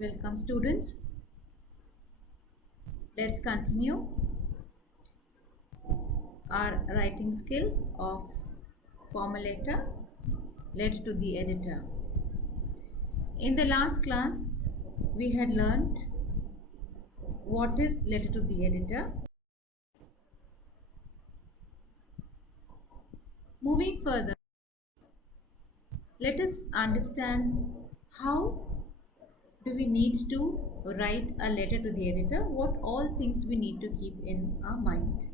Welcome students. Let's continue our writing skill of formal letter to the editor. In the last class, we had learned what is letter to the editor. Moving further, let us understand how do we need to write a letter to the editor, what all things we need to keep in our mind.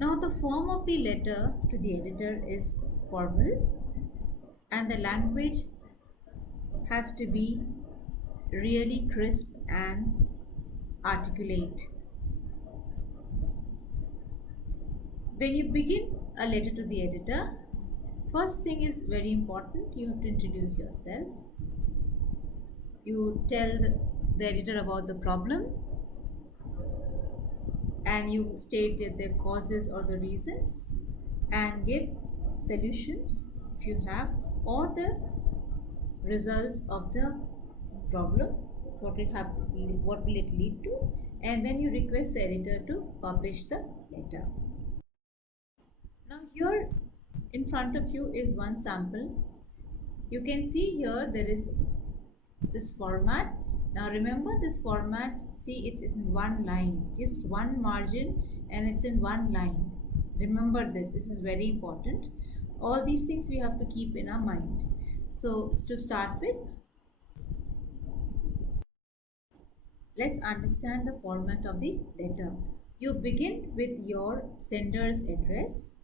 Now, the form of the letter to the editor is formal and the language has to be really crisp and articulate. When you begin a letter to the editor, first thing is very important. You have to introduce yourself. You tell the editor about the problem and you state that the causes or the reasons and give solutions if you have, or the results of the problem, what will it lead to, and then you request the editor to publish the letter. Now here in front of you is one sample. You can see here there is this format. Now remember this format, see it's in one line, just one margin, and it's in one line. Remember this is very important. All these things we have to keep in our mind. So to start with, let's understand the format of the letter. You begin with your sender's address,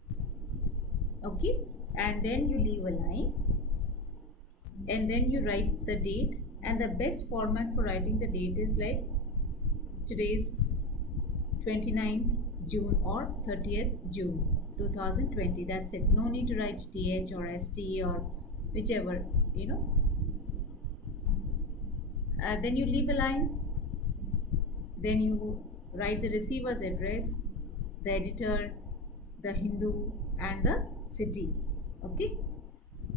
okay, and then you leave a line, and then you write the date. And the best format for writing the date is like today's 29th June or 30th June 2020. That's it. No need to write th or st or whichever, then you leave a line, then you write the receiver's address, the editor, the Hindu, and the city. Okay.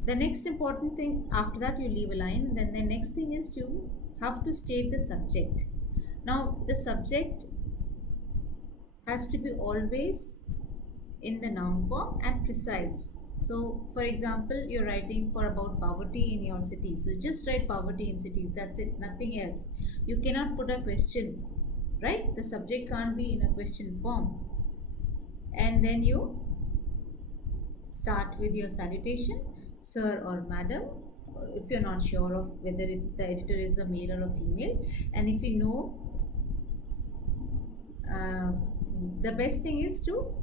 The next important thing, after that you leave a line, then the next thing is you have to state the subject. Now the subject has to be always in the noun form and precise. So for example, you're writing for about poverty in your city, so just write poverty in cities, that's it, nothing else. You cannot put a question, right? The subject can't be in a question form. And then you start with your salutation, sir or madam, if you're not sure of whether it's the editor is the male or a female. And if you know, the best thing is to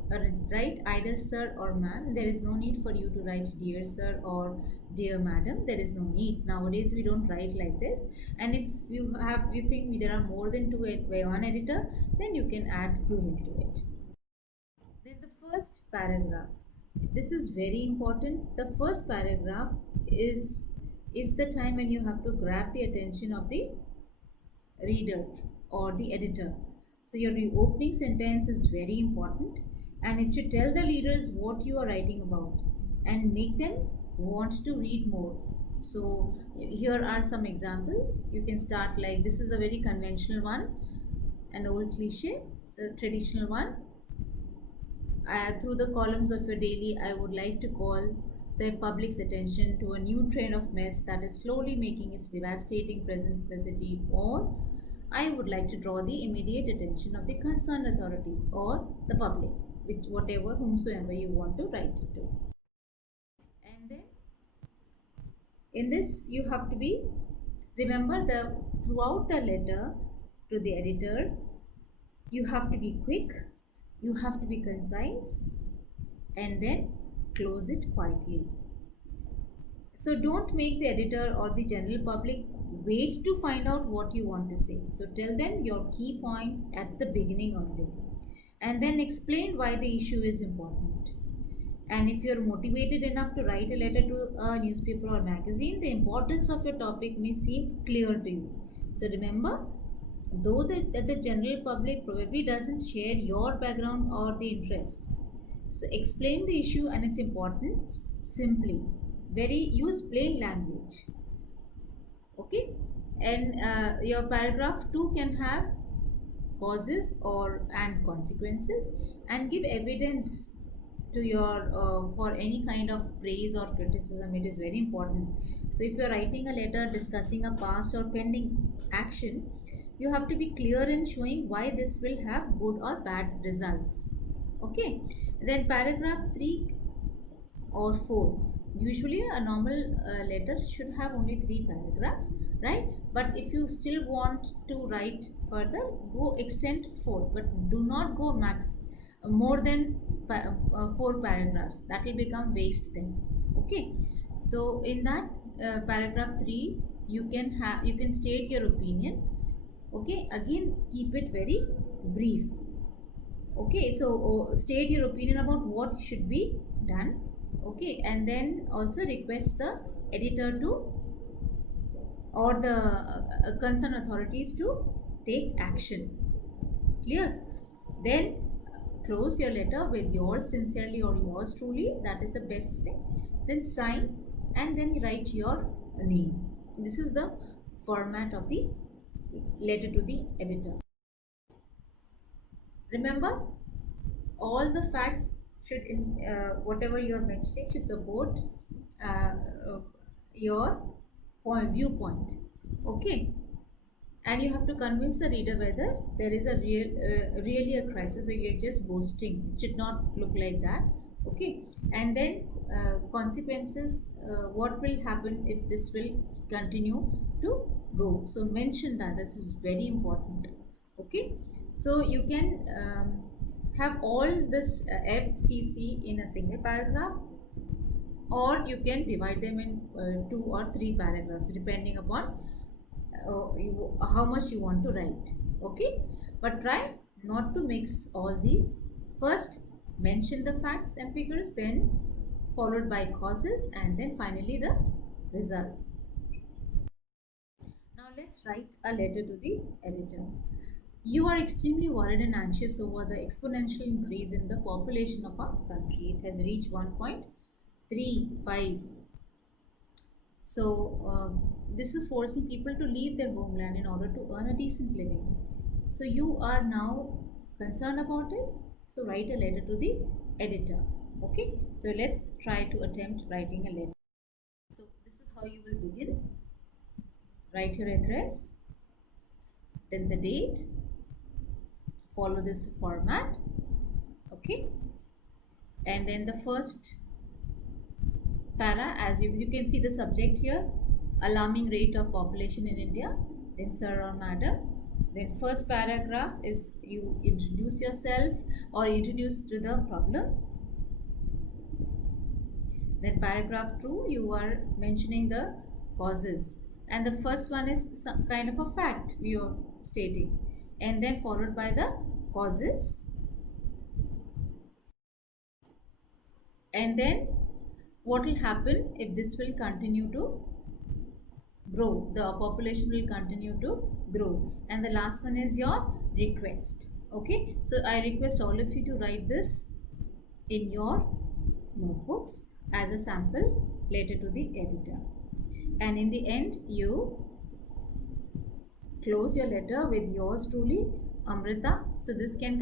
write either sir or ma'am. There is no need for you to write dear sir or dear madam. There is no need. Nowadays we don't write like this. And if you think there are more than one editor, then you can add two into it. Then the first paragraph, this is very important. The first paragraph is the time when you have to grab the attention of the reader or the editor. So your opening sentence is very important, and it should tell the readers what you are writing about and make them want to read more. So here are some examples. You can start like this is a very conventional one, an old cliche, so traditional one. Through the columns of your daily, I would like to call the public's attention to a new trend of mess that is slowly making its devastating presence in the city, or I would like to draw the immediate attention of the concerned authorities or the public, which whatever whomsoever you want to write it to. And then in this you have to be, remember the throughout the letter to the editor, you have to be quick, you have to be concise, and then close it quietly. So don't make the editor or the general public wait to find out what you want to say. So tell them your key points at the beginning only, and then explain why the issue is important. And if you're motivated enough to write a letter to a newspaper or magazine, the importance of your topic may seem clear to you. So remember, though that the general public probably doesn't share your background or the interest, so explain the issue and its importance simply. Use plain language. Okay, and your paragraph 2 can have causes or and consequences, and give evidence to your for any kind of praise or criticism. It is very important. So if you're writing a letter discussing a past or pending action, you have to be clear in showing why this will have good or bad results. Okay, then paragraph 3 or 4. Usually a normal letter should have only 3 paragraphs, right? But if you still want to write further, go extend 4, but do not go max more than 4 paragraphs. That will become waste then. Okay, so in that paragraph 3, you can state your opinion. Okay, again keep it very brief. Okay, so state your opinion about what should be done. Okay, and then also request the editor to, or the concerned authorities to take action. Clear? Then close your letter with yours sincerely or yours truly. That is the best thing. Then sign, and then write your name. This is the format of the letter to the editor. Remember, all the facts should whatever you're mentioning should support uh, uh, your viewpoint. Okay, and you have to convince the reader whether there is a really a crisis, or you're just boasting. It should not look like that. Okay, and then consequences, what will happen if this will continue to go. So mention that. This is very important. Okay, so you can have all this FCC in a single paragraph, or you can divide them in 2 or 3 paragraphs depending upon how much you want to write. Okay, but try not to mix all these. First mention the facts and figures, then followed by causes, and then finally the results. Now let's write a letter to the editor. You are extremely worried and anxious over the exponential increase in the population of our country. It has reached 1.35. So this is forcing people to leave their homeland in order to earn a decent living. So you are now concerned about it. So write a letter to the editor. Okay, so let's try to attempt writing a letter. So this is how you will begin. Write your address, then the date, follow this format. Okay, and then the first para, as you can see the subject here, alarming rate of population in India, then sir or madam. Then first paragraph is you introduce yourself or introduce to the problem. Then paragraph 2, you are mentioning the causes, and the first one is some kind of a fact you are stating, and then followed by the causes, and then what will happen if this will continue to grow, the population will continue to grow, and the last one is your request. Okay, so I request all of you to write this in your notebooks as a sample letter to the editor, and in the end you close your letter with yours truly, Amrita. So this can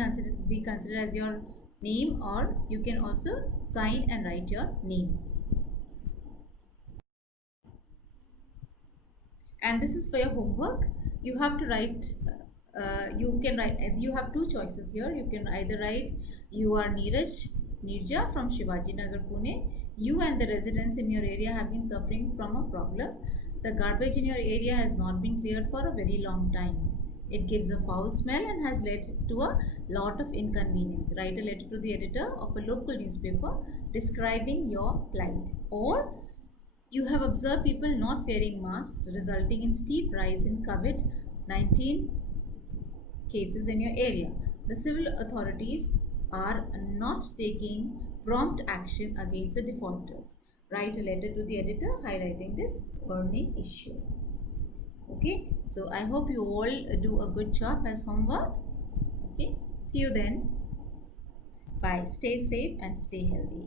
be considered as your name, or you can also sign and write your name. And this is for your homework. You have to write you have two choices here. You can either write, you are Nirja from Shivaji Nagar, Pune. You and the residents in your area have been suffering from a problem. The garbage in your area has not been cleared for a very long time. It gives a foul smell and has led to a lot of inconvenience. Write a letter to the editor of a local newspaper describing your plight. Or you have observed people not wearing masks, resulting in steep rise in COVID-19 cases in your area. The civil authorities are not taking prompt action against the defaulters. Write a letter to the editor highlighting this burning issue. Okay, so I hope you all do a good job as homework. Okay, see you then. Bye. Stay safe and stay healthy.